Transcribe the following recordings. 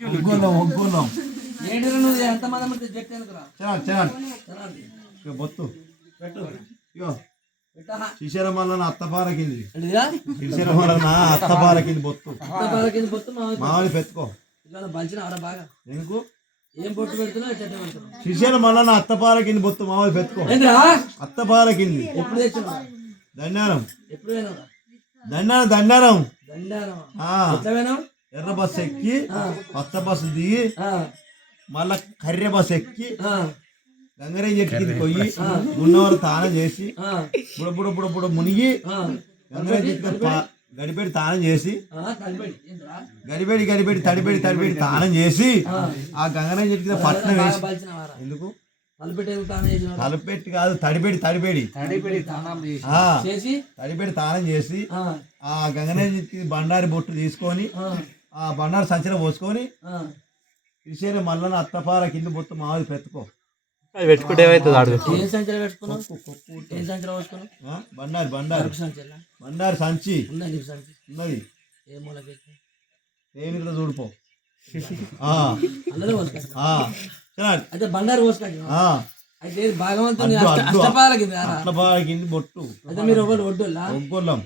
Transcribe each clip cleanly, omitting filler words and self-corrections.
ఒగ్గున్నాం బొత్తు ఇగో శిశిర మల్లన అత్తపాలకింది శిశిర మల్లన అత్తపాలకింది బొత్తు మామూలు పెట్టుకో ఎందుకు ఏం బొట్టు పెడుతున్నావు శిశిర మల్లన అత్తపాలకింది బొత్తు మామూలు పెట్టుకో అత్తపాలకింది ఎప్పుడు తెచ్చిన దండారం ఎప్పుడు దండారం ఎట్లా ఎర్ర బస్సు ఎక్కి కొత్త బస్సు దిగి మళ్ళా కర్రె బస్సు ఎక్కి గంగరేజ్ చెట్టుకి పోయి ఉన్నవారు తానం చేసి బుడ మునిగి గంగరేజ్ చెట్టుకి గడిపెడి తానం చేసి గడిపెడి తడిపెడి తానం చేసి ఆ గంగరేజ్ చెట్టుకి పట్నం వేసి ఎందుకు తలపెట్టి కాదు తడిపెడి తానం చేసి ఆ గంగరేజ్ చెట్టుకి బండారి బొట్టు తీసుకొని ఆ బండారు సంచన పోసుకొని తీసేరి మళ్ళీ అత్తపార కింద బొత్తు మాది పెట్టుకో పెట్టుకుంటే బండారు సంచి ఉన్నది ఏమిట్లో చూడిపో అయితే బండారు అయితే భాగవంతుని అత్తపార కింద బొట్టు అయితే మీరు ఒగ్గొల్లం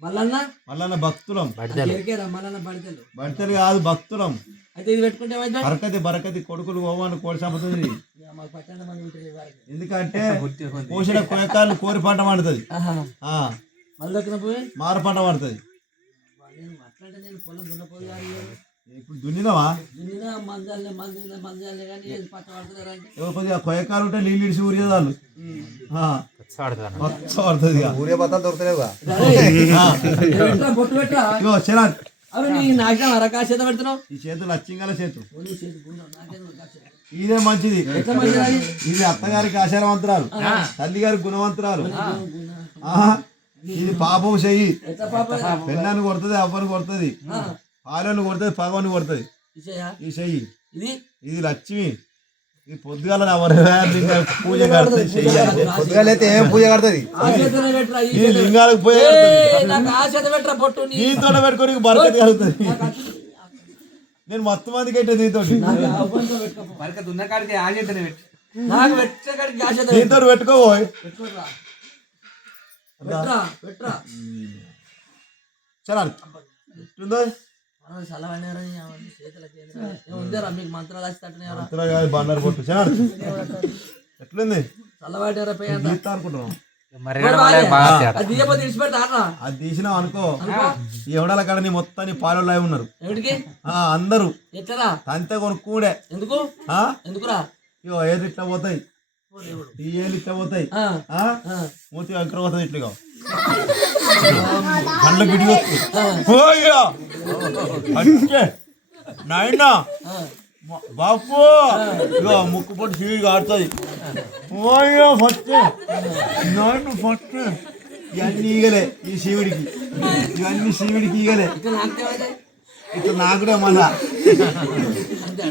మల్లన్న భక్తులం బడితలు కాదు భక్తులం అయితే ఇది పెట్టుకుంటే బరకతి కొడుకులు ఓవాన్ని కోడి చంపుతుంది ఎందుకంటే పోషణ కోయకాలు కోరి పంట పండుతుంది మార పంట పడుతుంది ఇప్పుడు దున్నినావా కొద్దిగా కొయ్యకాలు ఉంటే నీళ్ళు ఇడిచి ఊరిగే వాళ్ళు ఊరే పత్తాలు దొరుకుతలేవుగా ఈ చేతులు అచ్చింగల చేతు ఇదే మంచిది ఇది అత్తగారికి ఆశారవంతురాలు తల్లి గారికి గుణవంతురాలు ఇది పాపం చెయ్యి పెళ్ళాన్ని కొడుతుంది అవ్వని కొడుతుంది పాలను కొడుతుంది పగవని కొడుతుంది ఈ చెయ్యి ఇది లక్ష్మి ఇది పొద్దుగాల పూజ కడుతుంది పొద్దుగాలైతే ఏం పూజ కడుతుంది ఈ లింగాలకు పూజ దీంతో పెట్టుకొని బరకతి కలుగుతుంది నేను మొత్తం మందికి అయితే దీంతో దీంతో పెట్టుకోబోయ్ చాలా బండారు కొట్టు ఎట్లుంది అది తీసినావు అనుకో ఈ ఎవడాల కాడ నీ మొత్తాన్ని పాలల్లో ఉన్నారు అందరూ అంతే కొనుక్കൂడే ఎందుకు ఇగో ఏది ఇట్లా పోతాయి ఈ ఏళ్ళు ఇట్లా పోతాయి మూతి అక్కడ పోతుంది ఇట్లా కళ్ళ గిడి నాయన బాపు ఇగో ముక్కు పొట్టు శివుడి కాడుతుంది ఫస్ట్ నాయన ఫస్ట్ ఇవన్నీ ఈగలే ఈ శివుడికి ఇవన్నీ శివుడికి ఈగలే ఇట్లా నాకుడే మళ్ళా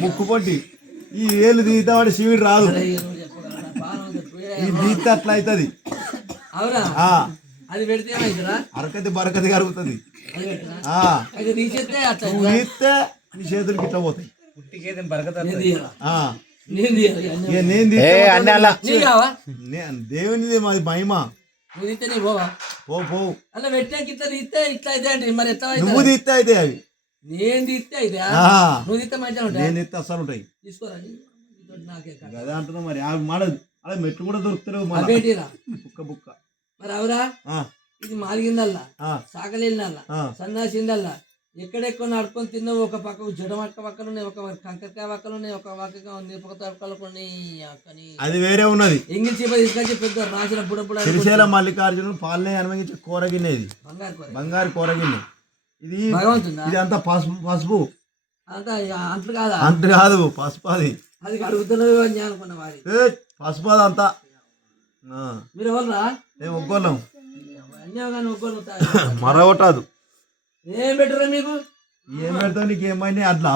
ముక్కు పొట్టి ఈ ఏళ్ళు తీస్తే వాడు శివుడు రాదు ఈ తీస్తే అట్లా అవుతుంది అరకతి బరకతి కరుగుతుంది నువ్వు తీస్తే నీ చేతులకి ఇట్లా పోతాయి దేవునిది మాది మహిమ నువ్వు తీస్తే అయితే అవి నేను తీస్తే అయితే నేను తీస్తే అసలు ఉంటాయి అదే అంటున్నా మరి అవి మాడదు అలా మెట్లు కూడా దొరుకుతారు బుక్క బుక్క మరి అవురా ఇది మాలిగిందల్లా సాకలేనల్లా సన్నాసిందల్లా ఎక్కడెక్కడ నడుకొని తిన్నావు ఒక పక్కకు జడమక్క పక్కలు ఉన్నాయి ఒక కంకరకాయ పక్కలు ఉన్నాయి ఒక పక్కగా మిరపక తరకాలు కొన్ని అది వేరే ఉన్నది ఎంగిల్ చీప తీసుకొచ్చి పెద్ద రాసిన బుడబుడ శ్రీశైలం మల్లికార్జును పాలనే అనుమతించే కూరగిన్నె ఇది బంగారు కూరగిన్నె ఇది ఇది అంతా పసుపు అంతా అంట్లు కాదా అంటు కాదు పసుపు అది అడుగుతున్నది అనుకున్న వారి పసుపు అదంతా మీరు ఎవరురా ఒగ్గోళ్ళం ఒగ్గోళ్ళు మరొకటాదు ఏం పెట్టరా మీకు ఏం పెడతావు నీకు ఏమైనా అట్లా